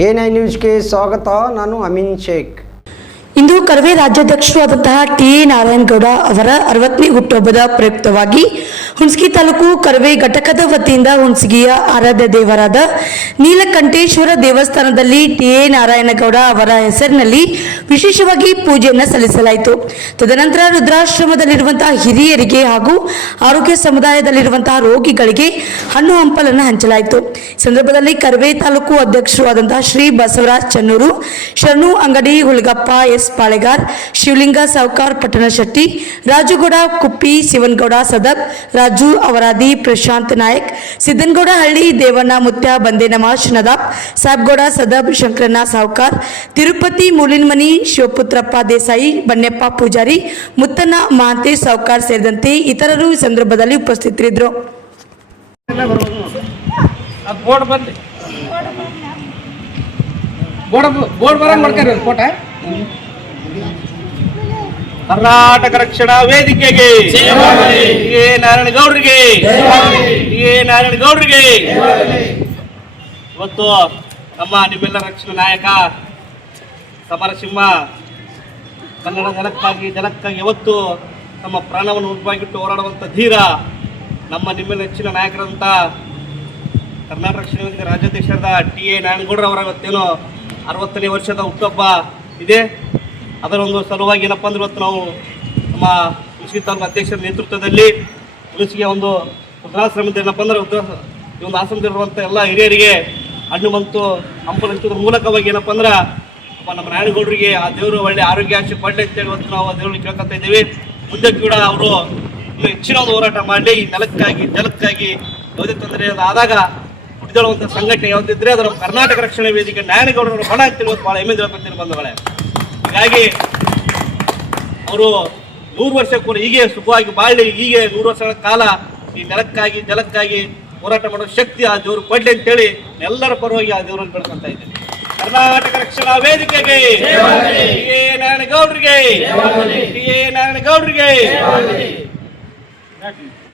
A9 ನ್ಯೂಸ್ಗೆ ಸ್ವಾಗತ. ನಾನು ಅಮೀನ್ ಶೇಖ್. ಇಂದು ಕರವೇ ರಾಜ್ಯಾಧ್ಯಕ್ಷರು ಆದಂತಹ ಟಿ.ಎ. ನಾರಾಯಣಗೌಡ ಅವರ 60ನೇ ಹುಟ್ಟುಹಬ್ಬದ ಪ್ರಯುಕ್ತವಾಗಿ ಹುಣಸಗಿ ತಾಲೂಕು ಕರವೇ ಘಟಕದ ವತಿಯಿಂದ ಹುಣಸಗಿಯ ಆರಾಧ್ಯ ದೇವರಾದ ನೀಲಕಂಠೇಶ್ವರ ದೇವಸ್ಥಾನದಲ್ಲಿ ಟಿ.ಎ. ನಾರಾಯಣಗೌಡ ಅವರ ಹೆಸರಿನಲ್ಲಿ ವಿಶೇಷವಾಗಿ ಪೂಜೆಯನ್ನು ಸಲ್ಲಿಸಲಾಯಿತು. ತದನಂತರ ರುದ್ರಾಶ್ರಮದಲ್ಲಿರುವಂತಹ ಹಿರಿಯರಿಗೆ ಹಾಗೂ ಆರೋಗ್ಯ ಸಮುದಾಯದಲ್ಲಿರುವಂತಹ ರೋಗಿಗಳಿಗೆ ಹಣ್ಣು ಹಂಪಲನ್ನು ಹಂಚಲಾಯಿತು. ಈ ಸಂದರ್ಭದಲ್ಲಿ ಕರವೇ ತಾಲೂಕು ಅಧ್ಯಕ್ಷರು ಆದಂತಹ ಶ್ರೀ ಬಸವರಾಜ್ ಚನ್ನೂರು, ಶರಣು ಅಂಗಡಿ, ಹುಲ್ಗಪ್ಪ ಎಸ್ ಪಾಳೆಗಾರ್, ಶಿವಲಿಂಗ ಸಾವ್ಕಾರ್ ಪಟ್ಟಣಶೆಟ್ಟಿ, ರಾಜುಗೌಡ ಕುಪ್ಪಿ, ಶಿವನಗೌಡ ಸದಬ್, ರಾಜು ಅವರಾದಿ, ಪ್ರಶಾಂತ್ ನಾಯಕ್, ಸಿದ್ದನಗೌಡ ಹಳ್ಳಿ, ದೇವಣ್ಣ ಮುತ್ಯ, ಬಂದೇನಮಾಶ್ ನದಾಬ್, ಸಾಬ್ಗೌಡ ಸದಬ್, ಶಂಕರಣ್ಣ ಸಾವ್ಕಾರ್, ತಿರುಪತಿ ಮೂಲಿನ್ಮನಿ, ಶಿವಪುತ್ರಪ್ಪ ದೇಸಾಯಿ, ಬನ್ಯಪ್ಪ ಪೂಜಾರಿ, ಮುತ್ತಣ್ಣ ಮಹಾಂತೇಶ್ ಸಾವ್ಕಾರ್ ಸೇರಿದಂತೆ ಇತರರು ಈ ಸಂದರ್ಭದಲ್ಲಿ ಉಪಸ್ಥಿತರಿದ್ದರು. ಕರ್ನಾಟಕ ರಕ್ಷಣಾ ವೇದಿಕೆಗೆ ನಾರಾಯಣಗೌಡರಿಗೆ ಇವತ್ತು ನಮ್ಮ ನಿಮ್ಮೆಲ್ಲ ರಕ್ಷಣಾ ನಾಯಕ ಸಮರಸಿಂಹ ಕನ್ನಡ ಜನಕ್ಕಾಗಿ ಇವತ್ತು ನಮ್ಮ ಪ್ರಾಣವನ್ನು ಉದ್ಭಾಗಿಟ್ಟು ಹೋರಾಡುವಂಥ ಧೀರ ನಮ್ಮ ನಿಮ್ಮೆಲ್ಲ ಹೆಚ್ಚಿನ ನಾಯಕರಂತ ಕರ್ನಾಟಕ ರಕ್ಷಣಾ ವೇದಿಕೆ ರಾಜ್ಯಾಧ್ಯಕ್ಷರಾದ ಟಿ.ಎ. ನಾರಾಯಣಗೌಡರು ಅವರ ಇವತ್ತೇನು 60ನೇ ವರ್ಷದ ಹುಟ್ಟುಹಬ್ಬ ಇದೆ. ಅದರ ಒಂದು ಸಲುವಾಗಿ ಏನಪ್ಪ ಅಂದ್ರೆ ಇವತ್ತು ನಾವು ನಮ್ಮ ಹುಣಸಗಿ ತಾಲೂಕು ಅಧ್ಯಕ್ಷರ ನೇತೃತ್ವದಲ್ಲಿ ಹುಣಸಗಿಯ ಒಂದು ವೃದ್ಧಾಶ್ರಮದ ಏನಪ್ಪ ಅಂದ್ರೆ ಈ ಒಂದು ಆಶ್ರಮದಲ್ಲಿರುವಂಥ ಎಲ್ಲ ಹಿರಿಯರಿಗೆ ಹಣ್ಣು ಮತ್ತು ಹಂಪಲು ಹಂಚೋದ್ರ ಮೂಲಕವಾಗಿ ಏನಪ್ಪ ಅಂದ್ರೆ ನಮ್ಮ ನಾರಾಯಣಗೌಡರಿಗೆ ಆ ದೇವರು ಒಳ್ಳೆ ಆರೋಗ್ಯ ಆಶೆ ಪಡ್ಲಿ ಅಂತೇಳಿ ಇವತ್ತು ನಾವು ಆ ದೇವರಿಗೆ ಕೇಳ್ಕೊತಾ ಇದ್ದೀವಿ. ಮುಂದೆ ಕೂಡ ಅವರು ಇನ್ನು ಹೆಚ್ಚಿನ ಒಂದು ಹೋರಾಟ ಮಾಡಲಿ, ಈ ಜಲಕ್ಕಾಗಿ ಯಾವುದೇ ತೊಂದರೆ ಆದಾಗ ಹುಟ್ಟಿದೇಳುವಂಥ ಸಂಘಟನೆ ಯಾವುದಿದ್ರೆ ಅದರ ಕರ್ನಾಟಕ ರಕ್ಷಣಾ ವೇದಿಕೆ ನಾರಾಯಣಗೌಡರವರು ಬಣ ಅಂತೇಳಿ ಇವತ್ತು ಭಾಳ ಹೆಮ್ಮೆ ಹೇಳ್ಕೊತೀನಿ ಬಂಧುಗಳೇ. ಹೀಗಾಗಿ ಅವರು 100 ವರ್ಷ ಕೂಡ ಹೀಗೆ ಸುಖವಾಗಿ ಬಾಳಿ, ಹೀಗೆ 100 ವರ್ಷಗಳ ಕಾಲ ಈ ಜಲಕ್ಕಾಗಿ ಹೋರಾಟ ಮಾಡೋ ಶಕ್ತಿ ಆ ದೇವರು ಕೊಡ್ಲಿ ಅಂತೇಳಿ ಎಲ್ಲರ ಪರವಾಗಿ ಆ ದೇವರನ್ನು ಬೆಳ್ಕೊಂತ ಇದ್ದೀನಿ. ಕರ್ನಾಟಕ ರಕ್ಷಣಾ ವೇದಿಕೆಗೆ ಟಿ.ಎ. ನಾರಾಯಣಗೌಡರಿಗೆ